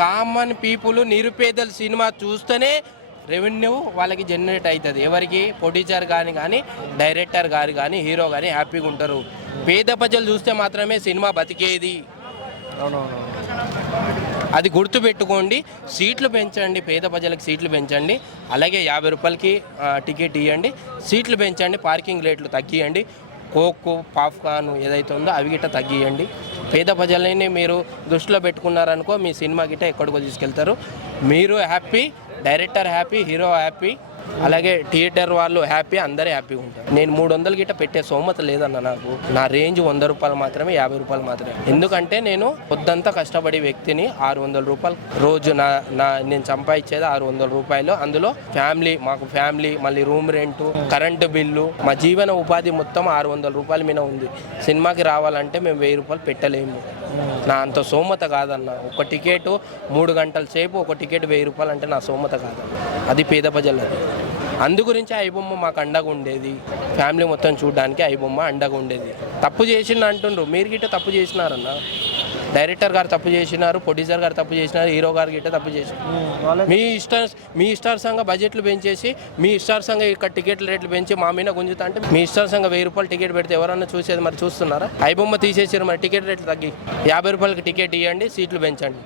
Common people నిరుపేదల cinema చూస్తేనే revenue వాళ్ళకి జనరేట్ అవుతుంది ఎవరికి? ప్రొడ్యూసర్ కానీ కానీ డైరెక్టర్ గారు కానీ హీరో కానీ హ్యాపీగా ఉంటారు. పేద ప్రజలు చూస్తే మాత్రమే సినిమా బతికేది. అది గుర్తు పెట్టుకోండి సీట్లు పెంచండి. పేద ప్రజలకు సీట్లు పెంచండి. అలాగే యాభై రూపాయలకి టికెట్ ఇవ్వండి సీట్లు పెంచండి. పార్కింగ్ రేట్లు తగ్గియండి. కోక్ పాప్కార్న్ ఏదైతే ఉందో అవి గిట్ట తగ్గియండి. పేద ప్రజలని మీరు దృష్టిలో పెట్టుకున్నారనుకో మీ సినిమా గిట్ట ఎక్కడికో తీసుకెళ్తారు. మీరు happy director happy hero happy అలాగే థియేటర్ వాళ్ళు హ్యాపీ అందరూ హ్యాపీగా ఉంటారు. నేను మూడు వందలు గిట్ట పెట్టే సోమత లేదన్న నాకు. నా రేంజ్ వంద రూపాయలు మాత్రమే యాభై రూపాయలు మాత్రమే. ఎందుకంటే నేను పొద్దంతా కష్టపడే వ్యక్తిని ఆరు వందల రూపాయలు రోజు నా నా నేను సంపాదించేది ఆరు వందల రూపాయలు. అందులో ఫ్యామిలీ మాకు ఫ్యామిలీ మళ్ళీ రూమ్ రెంట్ కరెంటు బిల్లు మా జీవన ఉపాధి మొత్తం ఆరు వందల రూపాయల మీద ఉంది. సినిమాకి రావాలంటే మేము వెయ్యి రూపాయలు పెట్టలేము. నా అంత సోమత కాదన్న. ఒక టికెట్ మూడు గంటల సేపు ఒక టికెట్ వెయ్యి రూపాయలు అంటే నా సోమత కాదన్న అది పేద ప్రజలది. అందు గురించి ఐబొమ్మ మాకు అండగా ఉండేది. ఫ్యామిలీ మొత్తం చూడడానికి ఐబొమ్మ అండగా ఉండేది. తప్పు చేసిండు అంటుండ్రు. మీరు గిట్ట తప్పు చేసినారన్న. డైరెక్టర్ గారు తప్పు చేసినారు ప్రొడ్యూసర్ గారు తప్పు చేసినారు హీరో గారు గిట్ట తప్పు చేసినారు. మీ ఇష్ట మీ ఇష్టార్సంగా బడ్జెట్లు పెంచేసి మీ ఇష్టార్సంగా ఇక్కడ టికెట్ల రేట్లు పెంచి మా మీద గుంజుతా అంటే మీ ఇష్టార్సంగా వెయ్యి రూపాయలు టికెట్ పెడితే ఎవరన్నా చూసేది మరి చూస్తున్నారా? ఐబొమ్మ తీసేసారు మరి టికెట్ రేట్లు తగ్గి. యాభై రూపాయలకి టికెట్ ఇవ్వండి సీట్లు పెంచండి.